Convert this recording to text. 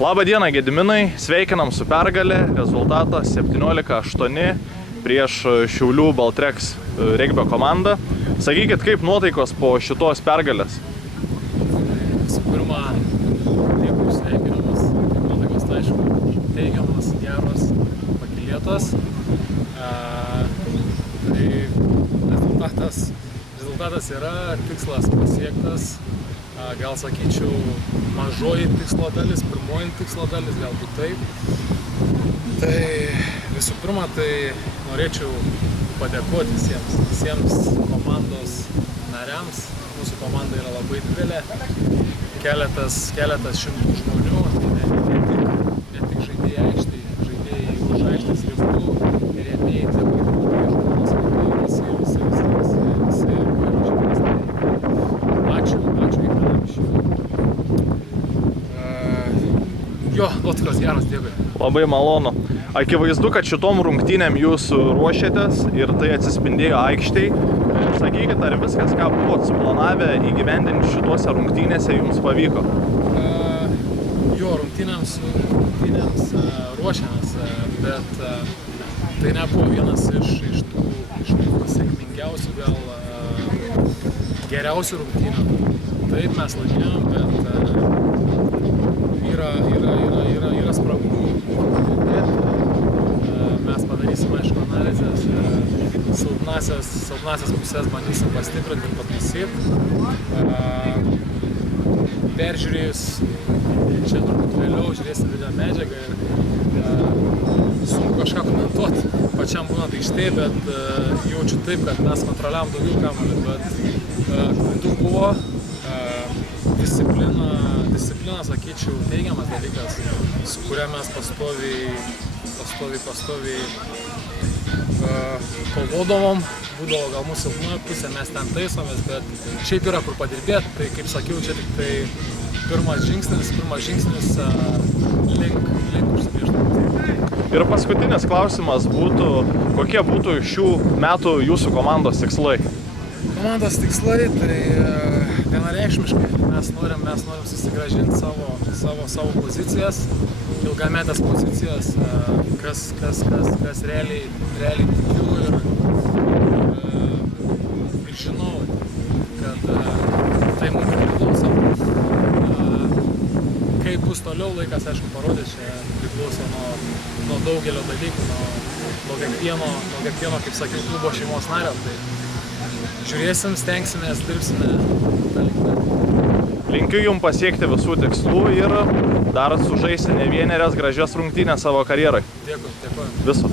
Labą dieną, Gediminai, sveikinam su pergalė, rezultatas 17-8 prieš Šiaulių Baltreks regbio komandą. Sakykit, kaip nuotaikos po šitos pergalės? Visų pirma, dėkui sveikinimas, nuotaikos tai aišku, teigiamas, geros, pakilėtos. Tai rezultatas yra, tikslas pasiektas. Gal sakyčiau, mažoji tikslo dalis, pirmoji tikslo dalis, galbūt taip. Tai visų pirma, tai norėčiau padėkoti visiems komandos nariams. Mūsų komanda yra labai didelė, keletas šimtų žmonių, ne tik žaidėjai aikštėje, žaidėjai už aikštės ribų, rėmėjai, tėvai, žmonės, visi ačiū kiekvienam iš jų. Jo, nuotaikos geros, dėkui. Labai malonu. Akivaizdu, kad šitom rungtynėm jūs ruošėtės ir tai atsispindėjo aikštėj. Sakykit, ar viskas, ką buvot suplanavę įgyvendinti šituose rungtynėse, jums pavyko? Jo, rungtynėms ruošiamės, bet tai nebuvo vienas iš tų sėkmingiausių, gal geriausių rungtynių. Taip, mes laimėjom, bet yra spragų. Mes padarysim, aišku, analizės, silpnasias pusės bandysim pastiprinti ir pataisyti. Peržiūrėjus, čia turbūt vėliau žiūrėsim video medžiagą ir sunku kažką komentuoti. Pačiam būnant aikštėje, bet jaučiu taip, kad mes kontroliavom daugiau kamuolį, bet klaidų buvo. Disciplina, sakyčiau, teigiamas dalykas, su kuria mes pastoviai kovodavom, būdavo gal mūsų silpnoji pusė, mes ten taisomės, bet šiaip yra kur padirbėti, tai kaip sakiau, čia tik tai pirmas žingsnis link užsibrėžtų. Ir paskutinis klausimas būtų, kokie būtų šių metų jūsų komandos tikslai? Komandos tikslai, tai vienareikšmiškai mes norim susigrąžinti savo pozicijas, ilgametės pozicijas, kas realiai tikiu ir žinau, kad tai mums priklauso. Kaip bus toliau, laikas aišku parodys, čia priklauso nuo daugelio dalykų, nuo kiekvieno, kaip sakiau, klubo šeimos nario. Tai žiūrėsim, stengsimės, dirbsime tą linkmę. Linkiu jums pasiekti visų tikslų ir dar sužaisti ne vienerias gražias rungtynes savo karjerai. Dėkui. Viso.